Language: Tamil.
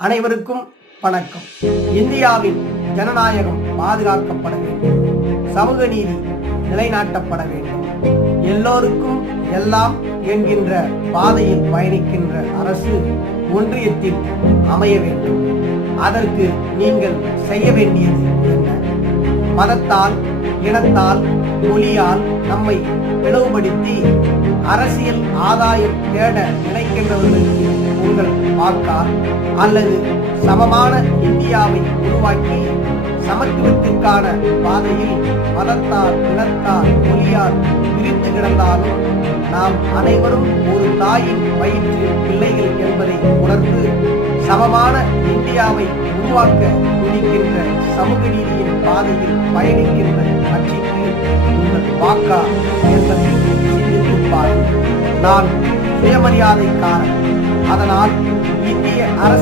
அனைவருக்கும் வணக்கம். இந்தியாவின் ஜனநாயகம் பாதுகாக்கப்பட வேண்டும், சமூக நீதி நிலைநாட்டப்பட வேண்டும், எல்லோருக்கும் எல்லாம் என்கின்ற பாதையில் பயணிக்கின்ற அரசு ஒன்றியத்தில் அமைய வேண்டும். அதற்கு நீங்கள் செய்ய வேண்டியது என்ன? மதத்தால், இனத்தால், மொழியால் நம்மை பிளவுபடுத்தி அரசியல் ஆதாயம் தேட நினைக்கின்றவர்களுக்கு உங்கள் வாக்கால் அல்லது சமமான இந்தியாவை உருவாக்கி சமத்துவத்திற்கான பாதையில் மதத்தால், இனத்தால், மொழியால் பிரிந்து கிடந்தாலும் நாம் அனைவரும் ஒரு தாயின் வயிற்று பிள்ளைகள் என்பதை உணர்ந்து சமமான இந்தியாவை உருவாக்க துடிக்கின்ற சமூக நீதியின் பாதையில் பயணிக்கின்ற கட்சிக்கு உங்கள் வாக்கா என்பதை சிந்தித்துப் பாருங்கள். நான் சுயமரியாதைக்காரன். அதனால் இந்திய அரசு